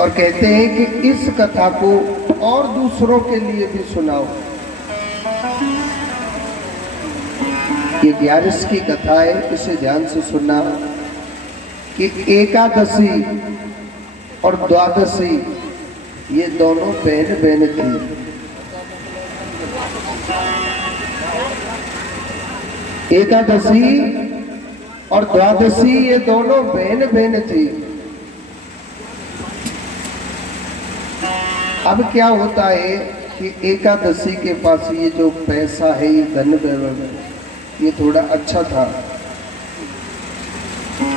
और कहते हैं कि इस कथा को और दूसरों के लिए भी सुनाओ। ये 11 की कथा है, इसे ध्यान से सुनना कि एकादशी और द्वादशी ये दोनों बहन बहन थी। एकादशी और द्वादशी ये दोनों बहन बहन थी। अब क्या होता है कि एकादशी के पास ये जो पैसा है, ये धन वैभव है, ये थोड़ा अच्छा था।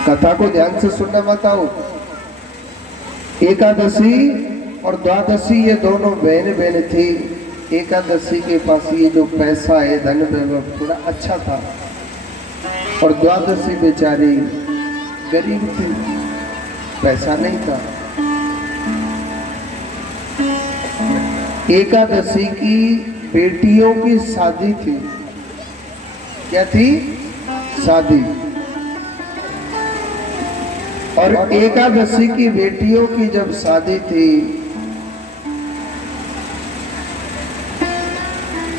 कथा को ध्यान से सुनना मत आओ। एकादशी और द्वादशी ये दोनों बहन बहन थी। एकादशी के पास ये जो पैसा है, धन वैभव थोड़ा अच्छा था, और द्वादशी बेचारी गरीब थी, पैसा नहीं था। एकादशी की बेटियों की शादी थी। क्या थी? शादी। और एकादशी की बेटियों की जब शादी थी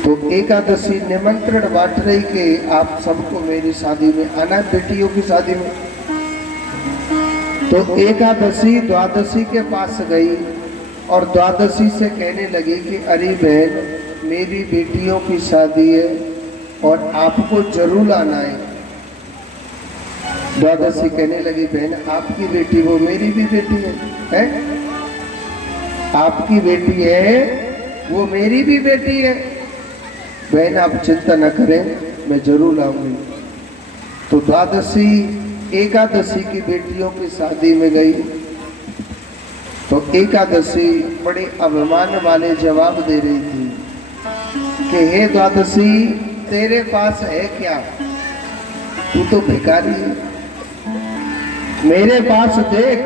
तो एकादशी निमंत्रण बांट रही कि आप सबको मेरी शादी में आना, बेटियों की शादी में। तो एकादशी द्वादशी के पास गई और द्वादशी से कहने लगी कि अरे बहन, मेरी बेटियों की शादी है और आपको जरूर आना है। द्वादशी कहने लगी, बहन आपकी बेटी वो मेरी भी बेटी है? आपकी बेटी है वो मेरी भी बेटी है। बहन आप चिंता न करें, मैं जरूर आऊंगी। तो द्वादशी एकादशी की बेटियों की शादी में गई तो एकादशी बड़े अभिमान वाले जवाब दे रही थी कि हे द्वादशी, तेरे पास है क्या? तू तो भिखारी है। मेरे पास देख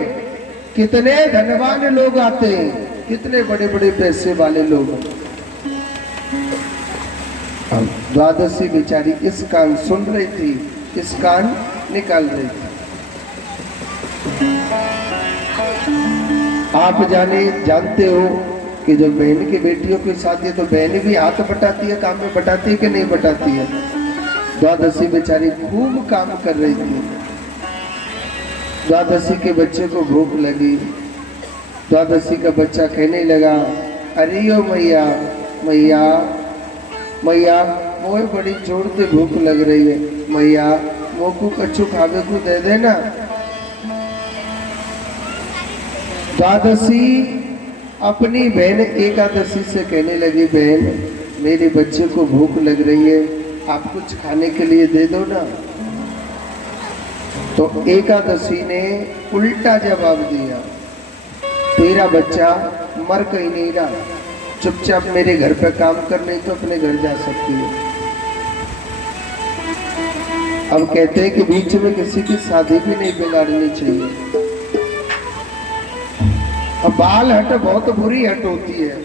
कितने धनवान लोग आते हैं, कितने बड़े बड़े पैसे वाले लोग। अब द्वादशी बेचारी इस कान सुन रही थी, इस कान निकाल रही थी। आप जानते हो कि जब बहन की बेटियों की शादी है तो बहन भी हाथ बटाती है, काम में बटाती है कि नहीं बटाती है? द्वादशी बेचारी खूब काम कर रही थी। द्वादशी के बच्चे को भूख लगी। द्वादशी का बच्चा कहने लगा, अरे ओ मैया मैया मैया, मोए बड़ी जोर से भूख लग रही है, मैया मोकू कच्चू खावे को दे देना। द्वादशी अपनी बहन एकादशी से कहने लगी, बहन मेरे बच्चे को भूख लग रही है, आप कुछ खाने के लिए दे दो ना। तो एकादशी ने उल्टा जवाब दिया, तेरा बच्चा मर कहीं नहीं रहा, चुपचाप मेरे घर पे काम कर, नहीं तो अपने घर जा सकती है। अब कहते हैं कि बीच में किसी की शादी भी नहीं बिगाड़नी चाहिए। अब बाल हट बहुत बुरी हट होती है।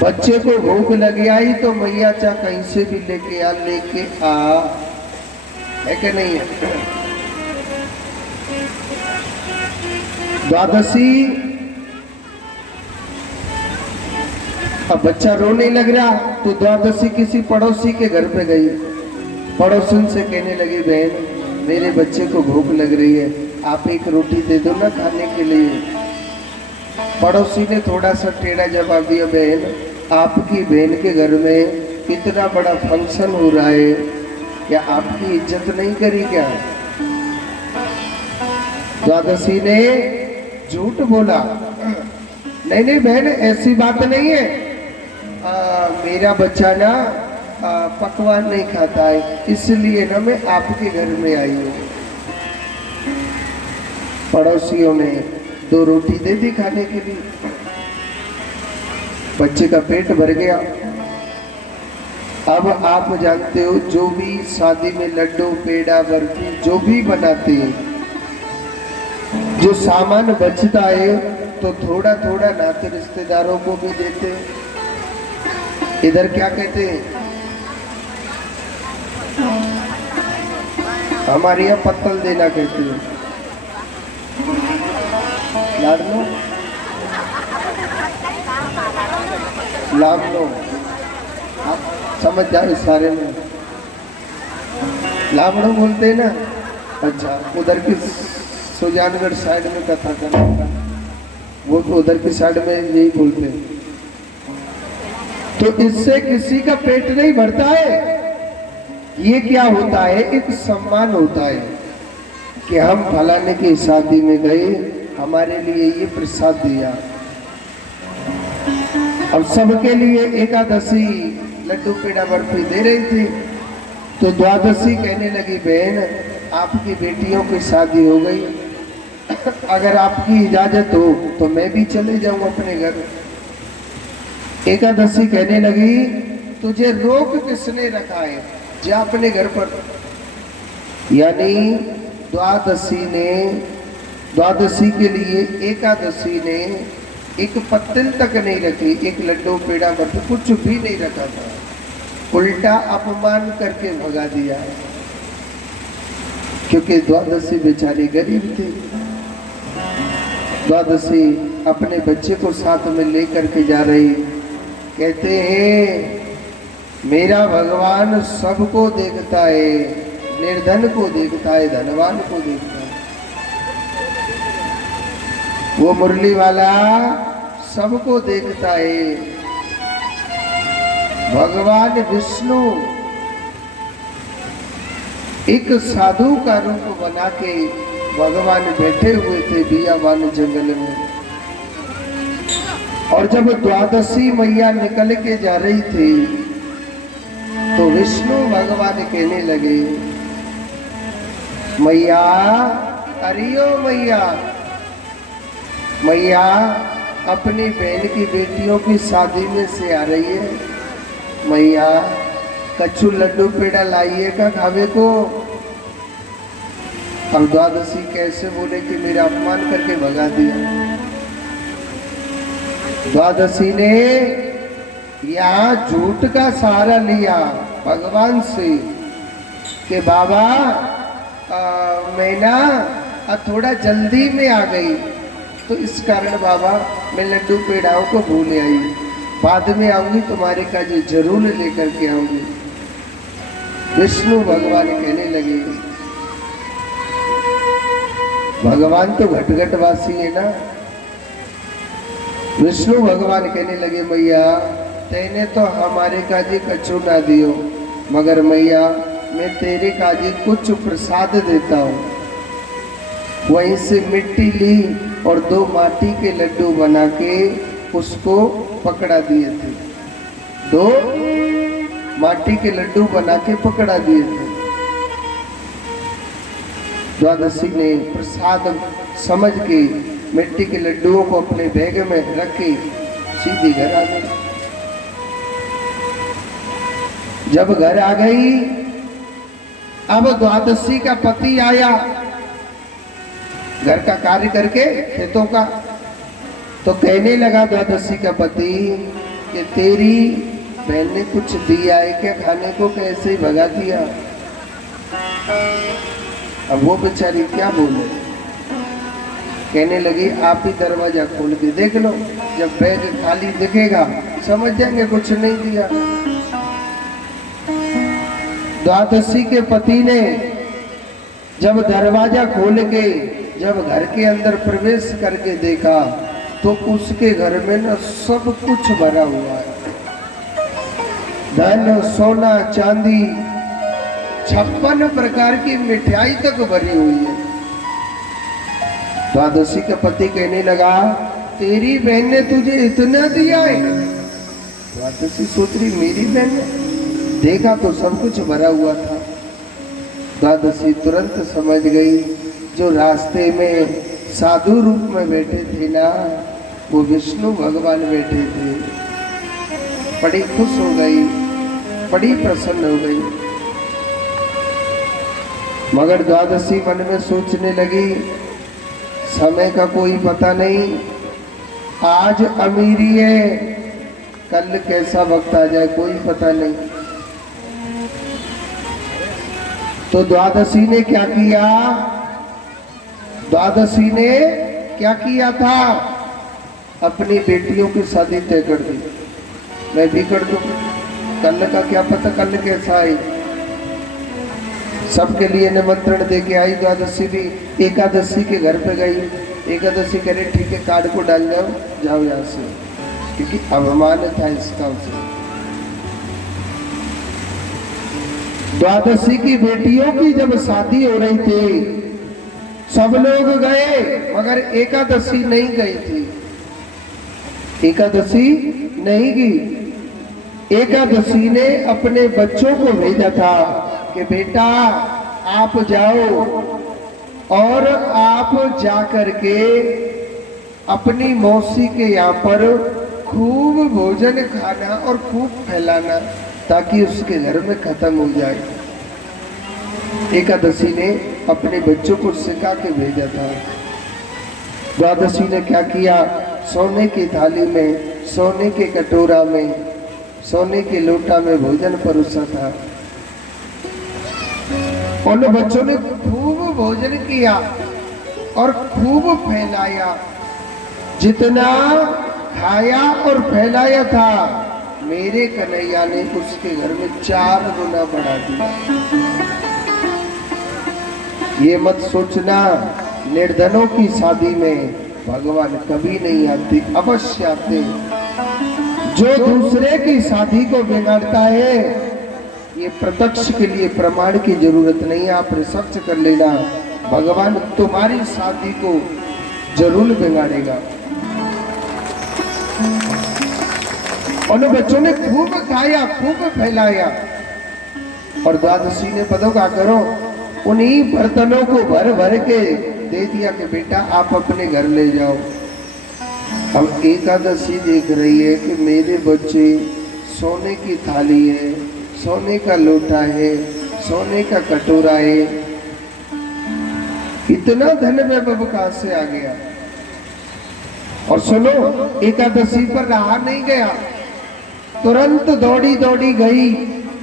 बच्चे को भूख लगी आई तो मैया चाह कहीं से भी लेके आ, है कि नहीं है? द्वादशी अब बच्चा रोने लग रहा तो द्वादशी किसी पड़ोसी के घर पे गई। पड़ोसन से कहने लगी, बहन मेरे बच्चे को भूख लग रही है, आप एक रोटी दे दो ना खाने के लिए। पड़ोसी ने थोड़ा सा टेढ़ा जवाब दिया, बहन आपकी बहन के घर में इतना बड़ा फंक्शन हो रहा है, क्या आपकी इज्जत नहीं करी क्या? द्वादशी ने झूठ बोला, नहीं नहीं बहन ऐसी बात नहीं है, मेरा बच्चा ना पकवान नहीं खाता है, इसलिए ना मैं आपके घर में आई हूँ। पड़ोसियों ने 2 रोटी दे दी खाने के लिए। बच्चे का पेट भर गया। अब आप जानते हो जो भी शादी में लड्डू पेड़ा बर्फी जो भी बनाते हैं, जो सामान बचता है तो थोड़ा थोड़ा नाते रिश्तेदारों को भी देते हैं। इधर क्या कहते हैं, हमारे यहाँ पत्तल देना कहते हैं। लाडलो लामलो, आप समझ जाओ इस बारे में। लामड़ो बोलते हैं ना। अच्छा, उधर की सुजानगढ़ साइड में कथा करना, वो तो उधर की साइड में यही बोलते हैं। तो इससे किसी का पेट नहीं भरता है। ये क्या होता है, एक सम्मान होता है कि हम फलाने की शादी में गए, हमारे लिए ये प्रसाद दिया। अब सबके लिए एकादशी लड्डू पेड़ा बर्फी दे रही थी, तो द्वादशी कहने लगी, बहन आपकी बेटियों की शादी हो गई, अगर आपकी इजाजत हो तो मैं भी चले जाऊं अपने घर। एकादशी कहने लगी, तुझे रोक किसने रखा है, जा अपने घर पर। यानी द्वादशी के लिए एकादशी ने एक पत्तल तक नहीं रखी, एक लड्डू पेड़ा बर्फी कुछ भी नहीं रखा था, उल्टा अपमान करके भगा दिया। क्योंकि द्वादशी बेचारी गरीब थी। द्वादशी अपने बच्चे को साथ में लेकर के जा रही, कहते हैं मेरा भगवान सबको देखता है, निर्धन को देखता है, धनवान को देखता है। वो मुरली वाला सबको देखता है। भगवान विष्णु एक साधु का रूप बना के भगवान बैठे हुए थे बियाबान जंगल में। और जब द्वादशी मैया निकल के जा रही थी तो विष्णु भगवान कहने लगे, मैया, अरियो मैया, मैया अपनी बहन की बेटियों की शादी में से आ रही है, मैया कच्चू लड्डू पेड़ा लाइए का खावे को। अब द्वादशी कैसे बोले कि मेरा अपमान करके भगा दिया। द्वादशी ने यहाँ झूठ का सहारा लिया भगवान से कि बाबा मैं ना थोड़ा जल्दी में आ गई, तो इस कारण बाबा मैं लड्डू पेड़ाओं को भूल आई, बाद में आऊंगी तुम्हारे का जो जरूर लेकर के आऊंगी। विष्णु भगवान कहने लगे, भगवान तो घटघटवासी है ना। विष्णु भगवान कहने लगे, मैया तेने तो हमारे काजी कछु ना दियो, मगर मैया मैं तेरे काजी कुछ प्रसाद देता हूँ। वहीं से मिट्टी ली और 2 माटी के लड्डू बना के उसको पकड़ा दिए थे। 2 माटी के लड्डू बना के पकड़ा दिए थे। द्वादशी ने प्रसाद समझ के मिट्टी के लड्डुओं को अपने बैग में रख के सीधी घर आ गई। जब घर आ गई, अब द्वादशी का पति आया घर का कार्य करके खेतों का, तो कहने लगा द्वादशी का पति कि तेरी बहन ने कुछ दिया है क्या खाने को, कैसे ही भगा दिया। अब वो बेचारी क्या बोले, कहने लगी आप ही दरवाजा खोल के देख लो, जब बैग खाली दिखेगा समझ जाएंगे कुछ नहीं दिया। द्वादशी के पति ने जब दरवाजा खोल के जब घर के अंदर प्रवेश करके देखा तो उसके घर में न सब कुछ भरा हुआ है, धन सोना चांदी 56 प्रकार की मिठाई तक भरी हुई है। द्वादशी का पति कहने लगा, तेरी बहन ने तुझे इतना दिया है। द्वादशी सोच रही मेरी बहन ने, देखा तो सब कुछ भरा हुआ था। द्वादशी तुरंत समझ गई, जो रास्ते में साधु रूप में बैठे थे ना, वो विष्णु भगवान बैठे थे। बड़ी खुश हो गई, बड़ी प्रसन्न हो गई। मगर द्वादशी मन में सोचने लगी, समय का कोई पता नहीं, आज अमीरी है, कल कैसा वक्त आ जाए कोई पता नहीं। तो द्वादशी ने क्या किया, द्वादशी ने क्या किया था, अपनी बेटियों की शादी तय कर दी। मैं भी कर दूं, कल का क्या पता कल कैसा आई। सबके लिए निमंत्रण दे के आई। द्वादशी भी एकादशी के घर पे गई। एकादशी कह रहे ठीक है कार्ड को डाल जाओ, जाओ यहाँ से, क्योंकि अभिमान था इसका उसे। द्वादशी की बेटियों की जब शादी हो रही थी सब लोग गए, मगर एकादशी नहीं गई थी। एकादशी नहीं गई। एकादशी ने अपने बच्चों को भेजा था कि बेटा आप जाओ और आप जाकर के अपनी मौसी के यहाँ पर खूब भोजन खाना और खूब फैलाना, ताकि उसके घर में खत्म हो जाए। एकादशी ने अपने बच्चों को सिखा के भेजा था। द्वादशी ने क्या किया, सोने की थाली में, सोने के कटोरा में, सोने के लोटा में भोजन परोसा था। उन बच्चों ने खूब भोजन किया और खूब फैलाया। जितना खाया और फैलाया था, मेरे कन्हैया ने उसके घर में 4 गुना बढ़ा दिया। ये मत सोचना निर्धनों की शादी में भगवान कभी नहीं आते, अवश्य आते। जो दूसरे की शादी को बिगाड़ता है, ये प्रत्यक्ष के लिए प्रमाण की जरूरत नहीं है, आप रिसर्च कर लेना, भगवान तुम्हारी शादी को जरूर बिगाड़ेगा। उन बच्चों ने खूब खाया, खूब फैलाया, और द्वादशी ने पता क्या करो, उन्हीं बर्तनों को भर भर के दे दिया कि बेटा आप अपने घर ले जाओ। अब एकादशी देख रही है कि मेरे बच्चे, सोने की थाली है, सोने का लोटा है, सोने का कटोरा है, इतना धन वैभव कहां से आ गया। और सुनो, एकादशी पर रहा नहीं गया, तुरंत दौड़ी दौड़ी गई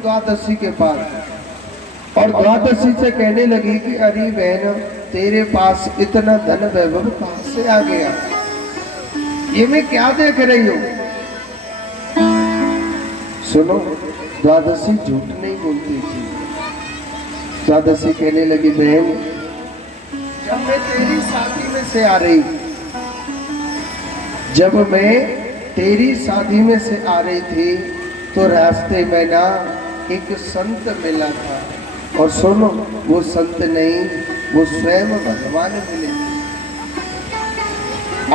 द्वादशी के पास और द्वादशी से कहने लगी कि अरे बहन, तेरे पास इतना धन वैभव कहां से आ गया, ये मैं क्या देख रही हूं। सुनो, द्वादशी झूठ नहीं बोलती थी। द्वादशी कहने लगी बहन, जब मैं तेरी शादी में से आ रही, जब मैं तेरी शादी में से आ रही थी तो रास्ते में ना एक संत मिला था, और सुनो, वो संत नहीं, वो स्वयं भगवान मिले।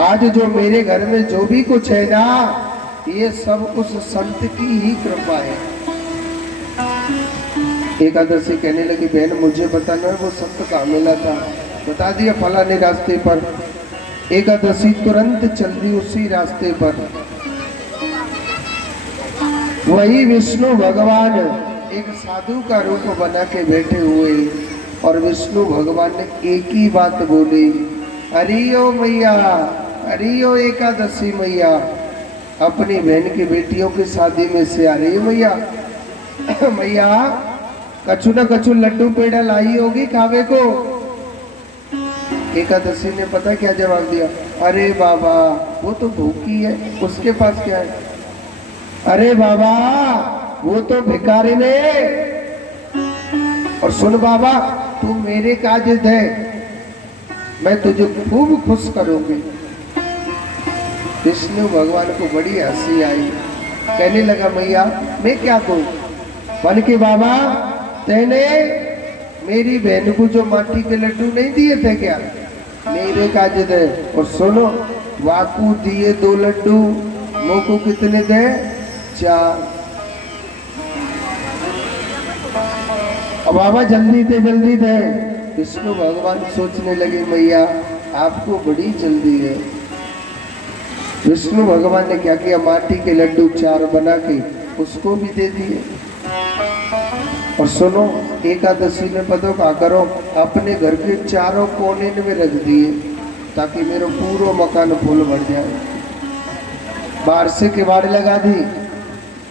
आज जो मेरे घर में जो भी कुछ है ना, ये सब उस संत की ही कृपा है। एकादशी कहने लगी बहन, मुझे बताना है वो संत कहाँ मिला था। बता दिया, फलाने रास्ते पर। एकादशी तुरंत चल दी उसी रास्ते पर। वही विष्णु भगवान एक साधु का रूप बना के बैठे हुए, और विष्णु भगवान ने एक ही बात बोली, हरिओ मैया, हरिओ एकादशी मैया, अपनी बहन की बेटियों की शादी में से आ रही है मैया। मैया, कछु न कछु लड्डू पेड़ा लाई होगी खावे को। एकादशी ने पता क्या जवाब दिया, अरे बाबा वो तो भूखी है, उसके पास क्या है। अरे बाबा वो तो भिखारी ने। और सुन बाबा, तू मेरे काजिद है, मैं तुझे खूब खुश करूंगी। विष्णु भगवान को बड़ी हंसी आई। कहने लगा मैया मैं क्या कहूं, बन के बाबा तेने मेरी बहन को जो माटी के लड्डू नहीं दिए थे क्या, मेरे काजिद है। और सुनो, वाकू दिए 2 लड्डू, मोको कितने दे, 4। अब बाबा जल्दी दे। विष्णु भगवान सोचने लगे मैया आपको बड़ी जल्दी है। विष्णु भगवान ने क्या किया, माटी के लड्डू 4 बना के उसको भी दे दिए। और सुनो, एकादशी में पता क्या करो, अपने घर के चारों कोने में रख दिए, ताकि मेरा पूरा मकान फूल भर जाए। बाहर से किवाड़ लगा दी।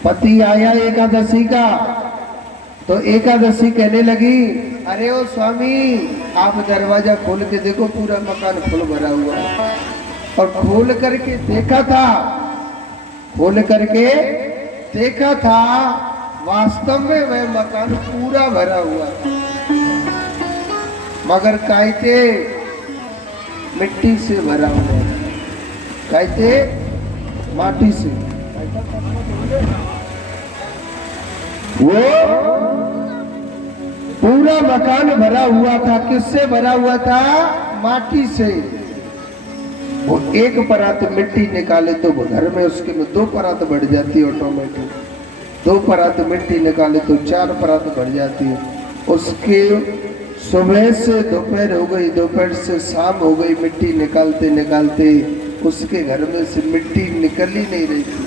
पति आया एकादशी का, तो एकादशी कहने लगी, अरे ओ स्वामी, आप दरवाजा खोल के देखो, पूरा मकान फुल भरा हुआ है। और खोल करके देखा था, खोल करके देखा था, वास्तव में वह मकान पूरा भरा हुआ था, मगर कायते मिट्टी से भरा हुआ है, कायते माटी से। वो पूरा मकान भरा हुआ था, किससे भरा हुआ था? माटी से। वो एक परात मिट्टी निकाले तो घर में उसके में 2 परात बढ़ जाती है ऑटोमेटिक। 2 परात मिट्टी निकाले तो 4 परात बढ़ जाती है। उसके सुबह से दोपहर हो गई, दोपहर से शाम हो गई, मिट्टी निकालते निकालते उसके घर में से मिट्टी निकल ही नहीं रही थी।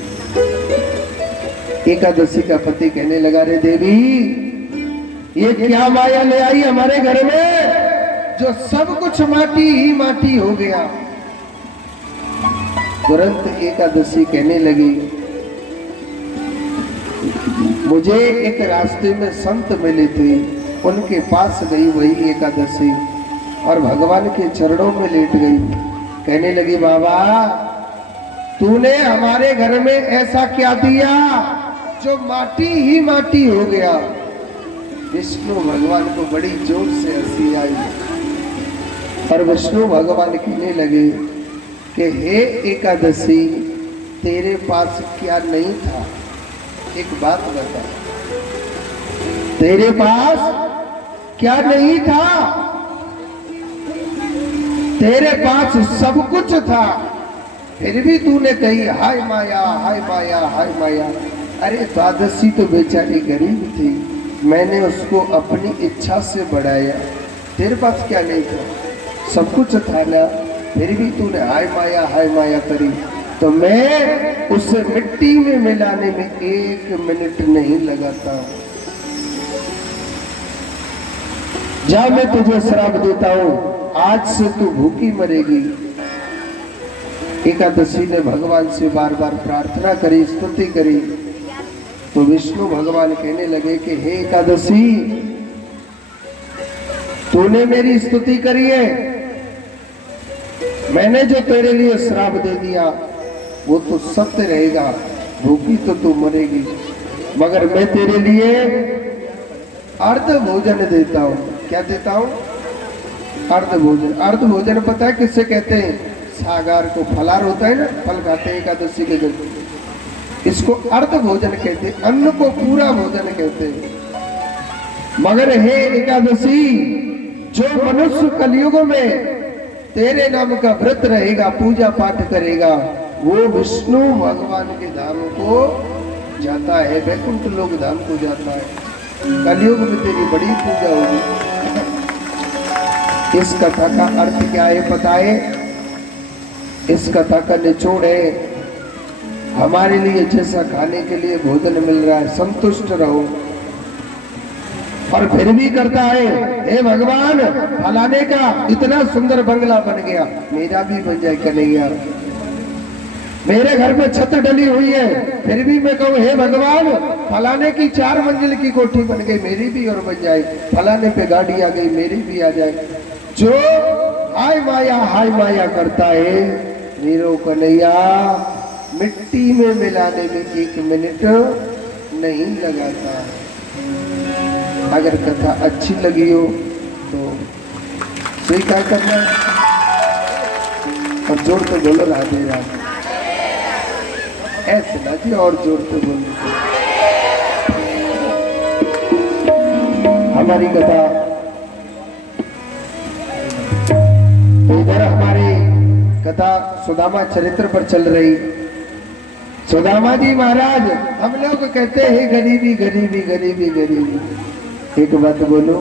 एकादशी का पति कहने लगा, रे देवी, ये क्या माया ले आई हमारे घर में, जो सब कुछ माटी ही माटी हो गया। तुरंत एकादशी कहने लगी, मुझे एक रास्ते में संत मिले थे, उनके पास गई वही एकादशी और भगवान के चरणों में लेट गई। कहने लगी, बाबा तूने हमारे घर में ऐसा क्या दिया जो माटी ही माटी हो गया। विष्णु भगवान को बड़ी जोर से हंसी आई और विष्णु भगवान कहने लगे कि हे एकादशी, तेरे पास क्या नहीं था? एक बात बता, तेरे पास क्या नहीं था? तेरे पास सब कुछ था, फिर भी तूने कही हाय माया, हाय माया, हाय माया। अरे द्वादशी तो बेचारी गरीब थी, मैंने उसको अपनी इच्छा से बढ़ाया। तेरे पास क्या नहीं था? सब कुछ था ना, फिर भी तूने हाय माया करी। तो मैं उसे मिट्टी में मिलाने में 1 मिनट नहीं लगाता। जा, मैं तुझे श्राप देता हूं, आज से तू भूखी मरेगी। एकादशी ने भगवान से बार बार प्रार्थना करी, स्तुति करी। तो विष्णु भगवान कहने लगे कि हे एकादशी, तूने मेरी स्तुति करी है, मैंने जो तेरे लिए श्राप दे दिया वो तो सत्य रहेगा, भूखी तो तू मरेगी, मगर मैं तेरे लिए अर्ध भोजन देता हूं। क्या देता हूं? अर्ध भोजन। अर्ध भोजन पता है किससे कहते हैं? सागार को, फलार होता है ना, फल खाते हैं एकादशी के दिन, इसको अर्ध भोजन कहते हैं, अन्न को पूरा भोजन कहते हैं। मगर हे एकादशी, जो मनुष्य कलयुग में तेरे नाम का व्रत रहेगा, पूजा पाठ करेगा, वो विष्णु भगवान के धाम को जाता है, वैकुंठ लोक धाम को जाता है। कलयुग में तेरी बड़ी पूजा होगी। इस कथा का अर्थ क्या है पता है? इस कथा का निचोड़ है, हमारे लिए जैसा खाने के लिए भोजन मिल रहा है, संतुष्ट रहो। और फिर भी करता है, हे भगवान, फलाने का इतना सुंदर बंगला बन गया, मेरा भी बन जाए कन्हैया। मेरे घर में छत डली हुई है, फिर भी मैं कहूँ हे भगवान, फलाने की 4 मंजिल की कोठी बन गई, मेरी भी और बन जाए। फलाने पे गाड़ी आ गई, मेरी भी आ जाए। जो हाय माया करता है, नीरो कन्हैया मिट्टी में मिलाने में 1 मिनट नहीं लगाता। अगर कथा अच्छी लगी हो तो स्वीकार करना और जोर से बोलो राधे राधे। ऐसे ना जी, और जोर से बोलो। हमारी कथा इधर, हमारी कथा सुदामा चरित्र पर चल रही। सुदामा जी महाराज, हम लोग कहते हैं गरीबी गरीबी गरीबी गरीबी। एक बात बोलो,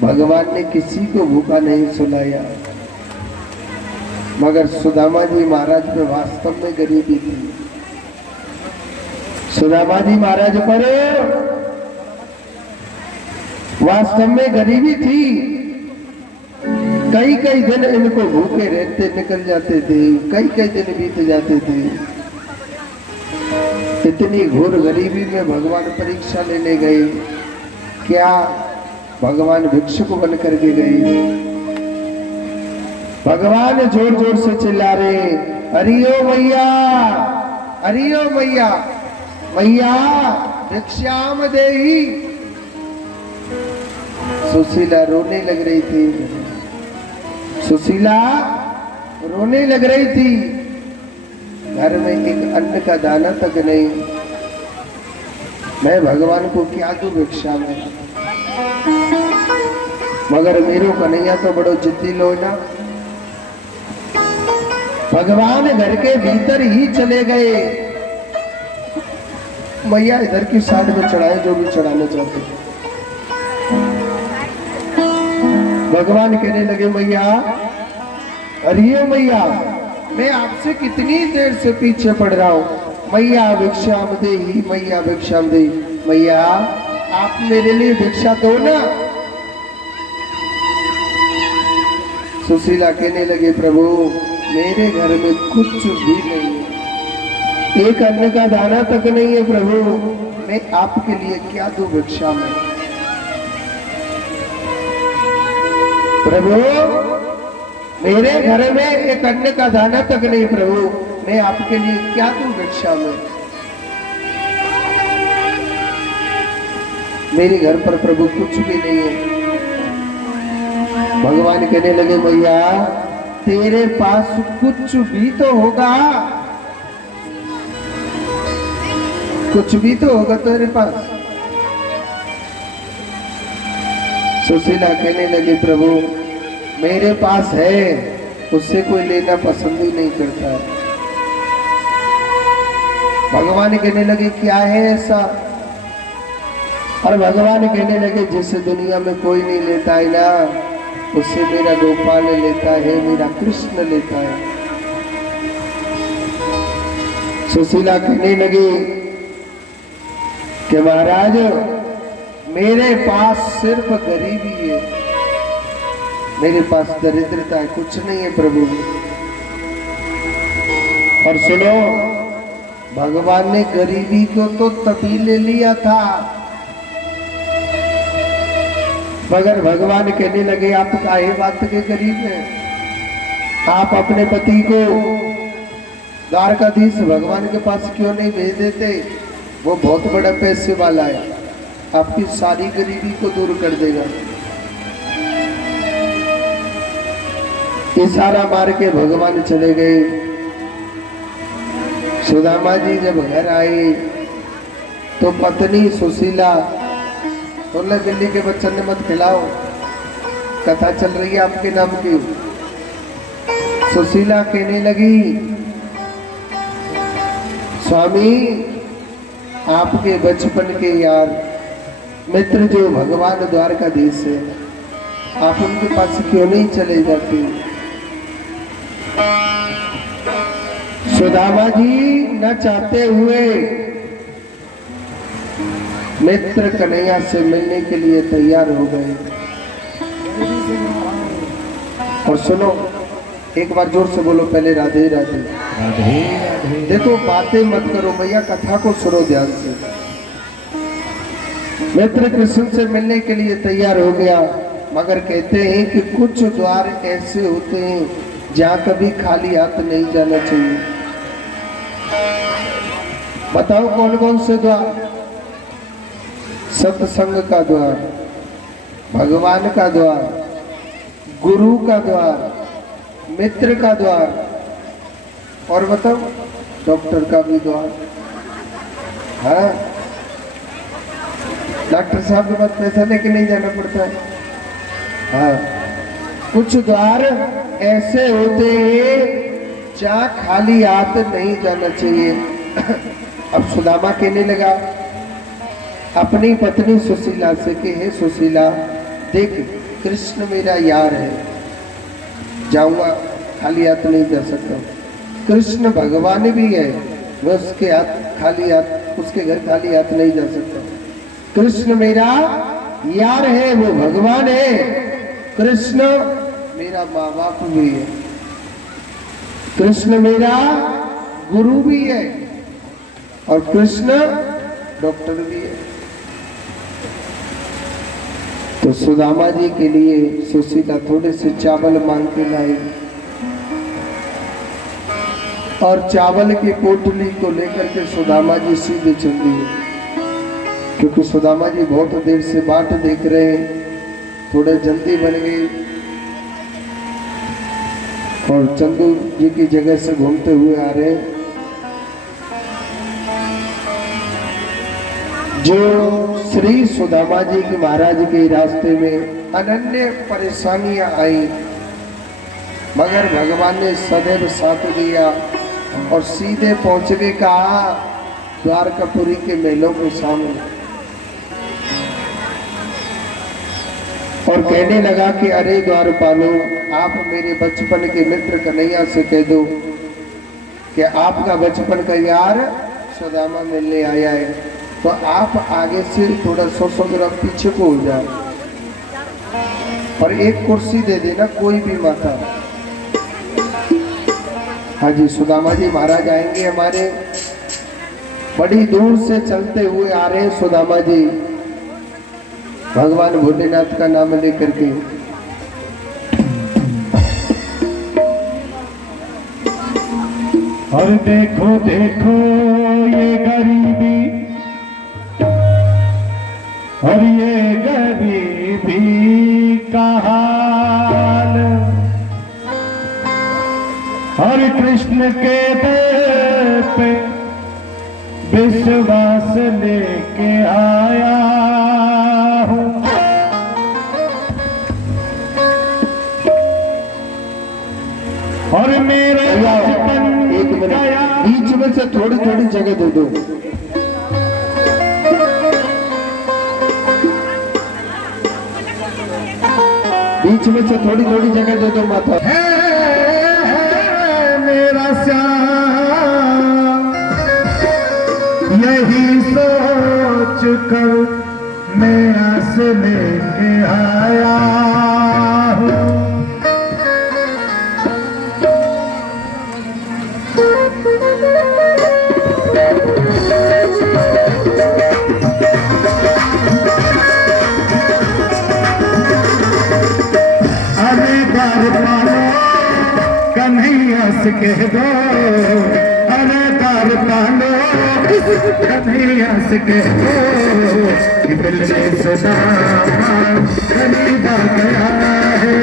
भगवान ने किसी को भूखा नहीं सुलाया, मगर सुदामा जी महाराज में वास्तव में गरीबी थी। सुदामा जी महाराज पर वास्तव में गरीबी थी। कई कई दिन इनको भूखे रहते निकल जाते थे, कई कई दिन बीत जाते थे। इतनी घोर गरीबी में भगवान परीक्षा लेने गए। क्या भगवान भिक्षुक बन करके गए। भगवान जोर जोर से चिल्ला रहे, हरिओ मैया, हरिओ मैया, मैया भिक्षाम देहि। सुशीला रोने लग रही थी, सुशीला रोने लग रही थी। घर में एक अन्न का दाना तक नहीं, मैं भगवान को क्या दूं भिक्षा में। मगर मेरो कन्हैया तो बड़ो जिद्दी लोना, भगवान घर के भीतर ही चले गए। मैया इधर की साइड में चढ़ाए जो भी चढ़ाना चाहते। भगवान कहने लगे, मैया, अरे मैया, मैं आपसे कितनी देर से पीछे पड़ रहा हूं। मैया भिक्षाम देहि, मैया भिक्षाम देहि। मैया आप मेरे लिए भिक्षा दो ना। सुशीला कहने लगे, प्रभु मेरे घर में कुछ भी नहीं है, एक अन्न का दाना तक नहीं है प्रभु, मैं आपके लिए क्या दूं भिक्षा में। प्रभु मेरे घर में एक अन्न का दाना तक नहीं प्रभु, मैं आपके लिए क्या दूं भिक्षा में। मेरे घर पर प्रभु कुछ भी नहीं है। भगवान कहने लगे, मैया तेरे पास कुछ भी तो होगा, कुछ भी तो होगा तेरे पास। सुशीला कहने लगे, प्रभु मेरे पास है, उससे कोई लेना पसंद ही नहीं करता है। भगवान कहने लगे, क्या है ऐसा। और भगवान कहने लगे, जिसे दुनिया में कोई नहीं लेता है ना, उससे मेरा गोपाल लेता है, मेरा कृष्ण लेता है। सुशीला कहने लगी कि महाराज मेरे पास सिर्फ गरीबी है, मेरे पास दरिद्रता है, कुछ नहीं है प्रभु। और सुनो, भगवान ने गरीबी को तो तभी ले लिया था, मगर भगवान कहने लगे, आप काहे बात के गरीब हैं। आप अपने पति को द्वारकाधीश भगवान के पास क्यों नहीं भेज देते, वो बहुत बड़ा पैसे वाला है, आपकी सारी गरीबी को दूर कर देगा। इशारा मार के भगवान चले गए। सुदामा जी जब घर आए तो पत्नी सुशीला बोले, बिल्ली के बच्चन ने मत खिलाओ, कथा चल रही है आपके नाम की। सुशीला कहने लगी, स्वामी आपके बचपन के यार मित्र जो भगवान द्वारकाधीश है, आप उनके पास क्यों नहीं चले जाते। सुदामा जी न चाहते हुए मित्र कन्हैया से मिलने के लिए तैयार हो गए। और सुनो, एक बार जोर से बोलो पहले, राधे राधे। राधे राधे। देखो बातें मत करो भैया, कथा को सुनो ध्यान से। मित्र कृष्ण से मिलने के लिए तैयार हो गया, मगर कहते हैं कि कुछ द्वार ऐसे होते हैं जहां कभी खाली हाथ नहीं जाना चाहिए। बताओ कौन कौन से द्वार। सत्संग का द्वार, भगवान का द्वार, गुरु का द्वार, मित्र का द्वार, और बताओ डॉक्टर का भी द्वार। हाँ, डॉक्टर साहब के पास पैसा लेके नहीं जाना पड़ता है। हाँ, कुछ द्वार ऐसे होते हैं जहाँ खाली हाथ नहीं जाना चाहिए। अब सुदामा कहने लगा अपनी पत्नी सुशीला से कि हे सुशीला, देख कृष्ण मेरा यार है, जाऊंगा खाली हाथ नहीं जा सकता। कृष्ण भगवान भी है, मैं उसके हाथ खाली हाथ, उसके घर खाली हाथ नहीं जा सकता। कृष्ण मेरा यार है, वो भगवान है। कृष्ण मेरा माँ बाप भी है, कृष्ण मेरा गुरु भी है, और कृष्ण डॉक्टर भी है। तो सुदामा जी के लिए सुशीला थोड़े से चावल मांग के लाई और चावल की पोटली को लेकर के सुदामा जी सीधे चल दिए, क्योंकि सुदामा जी बहुत देर से बाट देख रहे हैं, थोड़े जल्दी बन गई और चंदू जी की जगह से घूमते हुए आ रहे हैं। जो श्री सुदामा जी के महाराज के रास्ते में अनन्य परेशानियां आई, मगर भगवान ने सदैव साथ दिया और सीधे पहुंच के कहा द्वारकापुरी के मेलों के सामने, और कहने लगा कि अरे द्वारपालो, आप मेरे बचपन के मित्र कन्हैया से कह दो कि आपका बचपन का यार सुदामा मिलने आया है, तो आप आगे से थोड़ा 100 ग्राम पीछे को हो जाओ और एक कुर्सी दे देना, कोई भी माता। हाँ जी, सुदामा जी महाराज आएंगे हमारे, बड़ी दूर से चलते हुए आ रहे हैं सुदामा जी भगवान भोलेनाथ का नाम लेकर के। और देखो देखो ये गरीबी, और ये गरीबी का हाल, और कृष्ण के दर पे विश्वास लेके आया हूँ। और मेरे एक मिनट, बीच में से थोड़ी थोड़ी जगह दे दो। बीच में से थोड़ी थोड़ी जगह दे दो माता। है मेरा श्याम, यही सोच कर मैं आस लेके आया हूँ। कन्हैया से कह दो, अरे दार पालो, कन्हैया से कह दो कि मिलने सुदामा करीब आ गया है,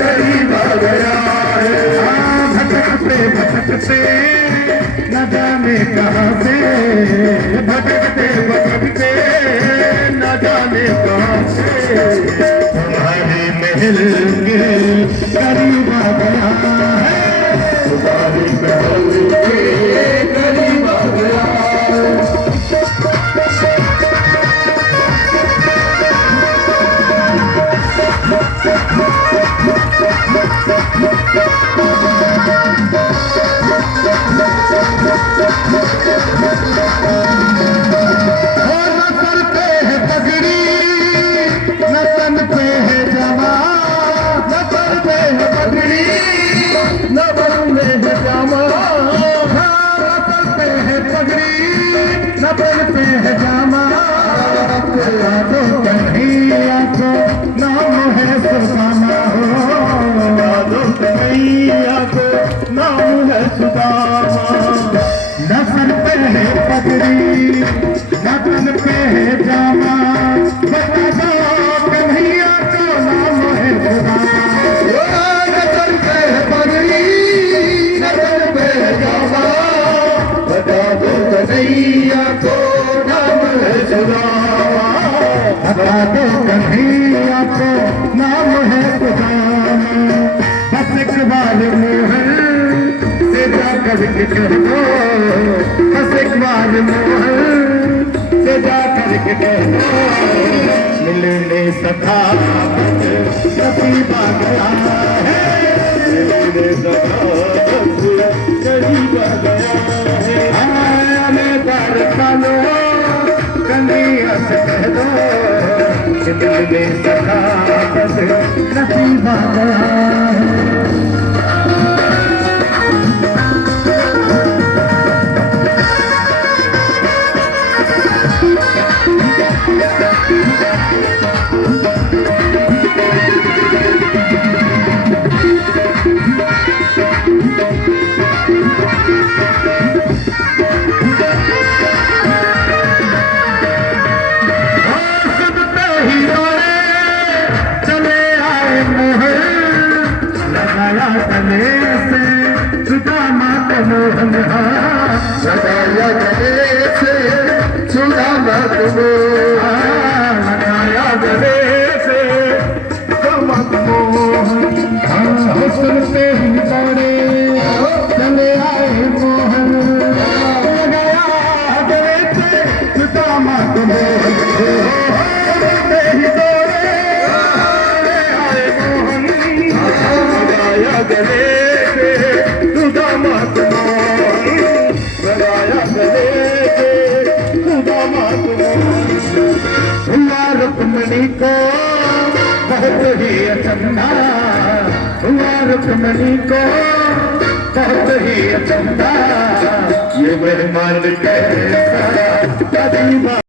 करीब आ गया है। भटकते न जाने कहाँ से, भटकते भटकते न जाने कहाँ से, तुम्हारे महल के करीब आ गया है, तुम्हारे महल के करीब आ गया है। कन्हैया को नाम है सुदामा, हो कन्हैया को नाम है सुदामा। नसन पे है पगड़ी, नसन पे है जामा, बता दो कन्हैया को नाम है सुदामा। नसन पे है पगड़ी, नसन पे है जामा, बता दो कन्हैया को नाम है सुदामा। बता दो कन्हैया को नाम है सुदामा। बस एक बार मोहन से जाकर के कह दो, बस एक बार मोहन से जाकर के कह दो, मिलने सखा नसीब आ गया है, मिलने सखा करीब आ गया है। हमारे दर का लो, कन्हैया से कह दो कि मिलने सखा नसीब आ गया है। गले से सुदामा को मोहन लगाया गले से सुदामा को लगाया गले से सुदामा को मोहन सुनते ही दौड़े चले आए मोहन लगाया गले से सुदामा को मोहन सुनते ही दौड़े चले आए मोहन लगाया गले से सुदामा को मोहन लगाया गले से सुदामा को मोहन हुआ रुक्मणी को बहुत ही अचंभा हुआ रुक्मणी को बहुत ही अचंभा ये मेहमान कैसा